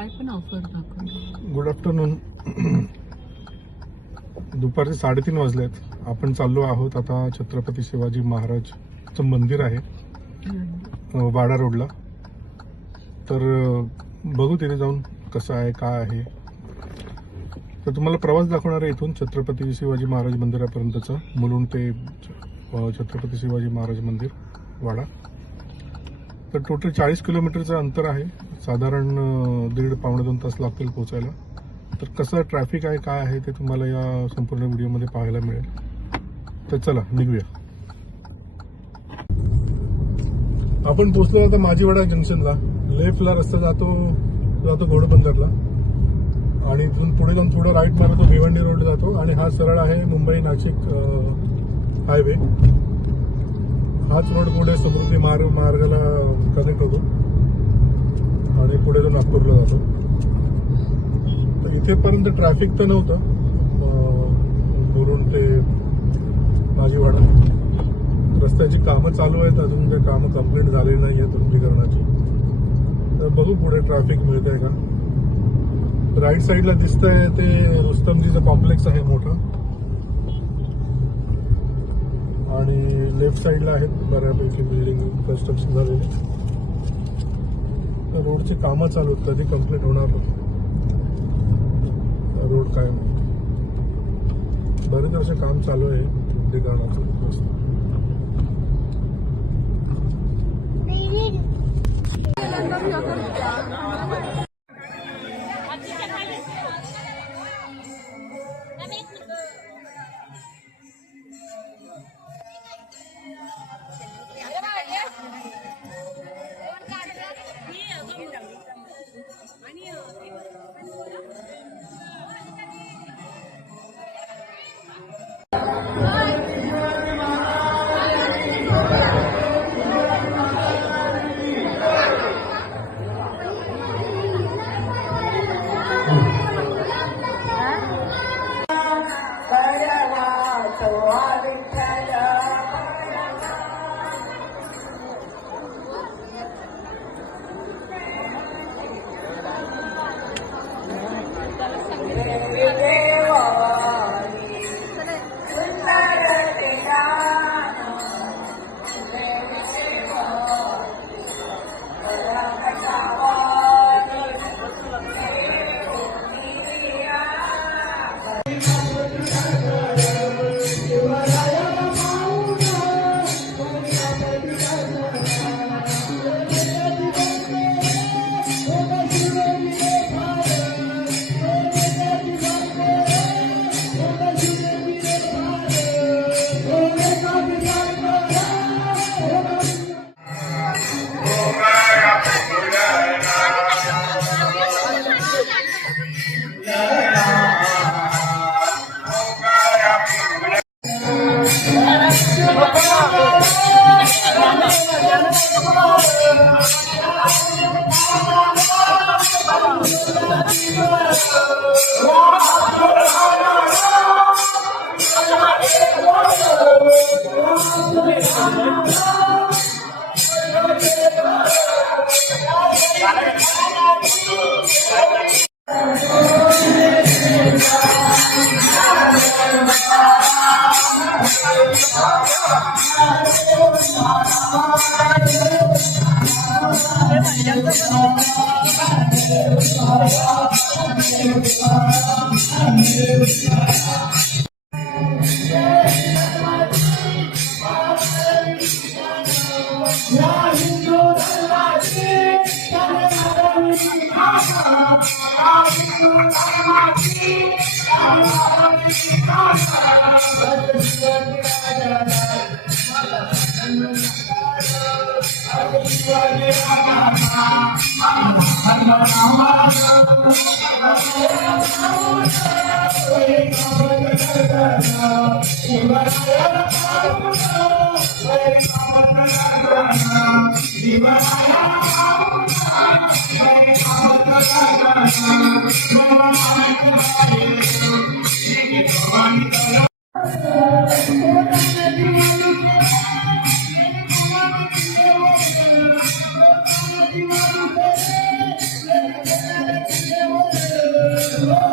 काय पण ऑफर दाखव. Good afternoon. दुपारचे 3:30 वाजलेत. आपण चाललो आहोत आता छत्रपती शिवाजी महाराजचं मंदिर आहे वाडा रोडला. तर बघू तिथे जाऊन कसं आहे काय आहे. तर तुम्हाला प्रवास दाखवणार आहे इथून छत्रपती शिवाजी महाराज मंदिरापर्यंतचा, मुलुंड ते छत्रपती शिवाजी महाराज मंदिर वाडा. तर टोटल 40 किलोमीटरचं अंतर आहे. साधारण 1.5-2 तास लागतील पोहोचायला. तर कसं ट्रॅफिक आहे काय आहे ते तुम्हाला या संपूर्ण व्हिडिओमध्ये पाहायला मिळेल. तर चला निघूया. आपण पोहोचलो आता माझीवाडा जंक्शनला. लेफ्टला रस्ता जातो घोडबंदरला आणि इथून पुढे जाऊन थोडं राईट मारतो भिवंडी रोड जातो आणि हा सरळ आहे मुंबई नाशिक हायवे. हाच रोड पुढे समृद्धी मार्गाला कनेक्ट होतो आणि पुढे जाऊन नागपूरला जातो. तर इथेपर्यंत ट्रॅफिक तर नव्हतं मुलुंड ते माझीवाडा. रस्त्याची कामं चालू आहेत, अजून काही कामं कंप्लीट झाली नाही आहेत रुंदीकरणाची. तर बघू पुढे ट्रॅफिक मिळतंय का. राईट साईडला दिसतंय ते रुस्तमजीचं कॉम्प्लेक्स आहे मोठं आणि लेफ्ट साईडला आहेत बऱ्यापैकी बिल्डिंग कन्स्ट्रक्शन झालेले. तर रोडची कामं चालू आहेत, कधी कंप्लीट होणार रोड काय माहिती. बरेच वर्ष काम चालू आहे रुंदीकरणाचं. Lord.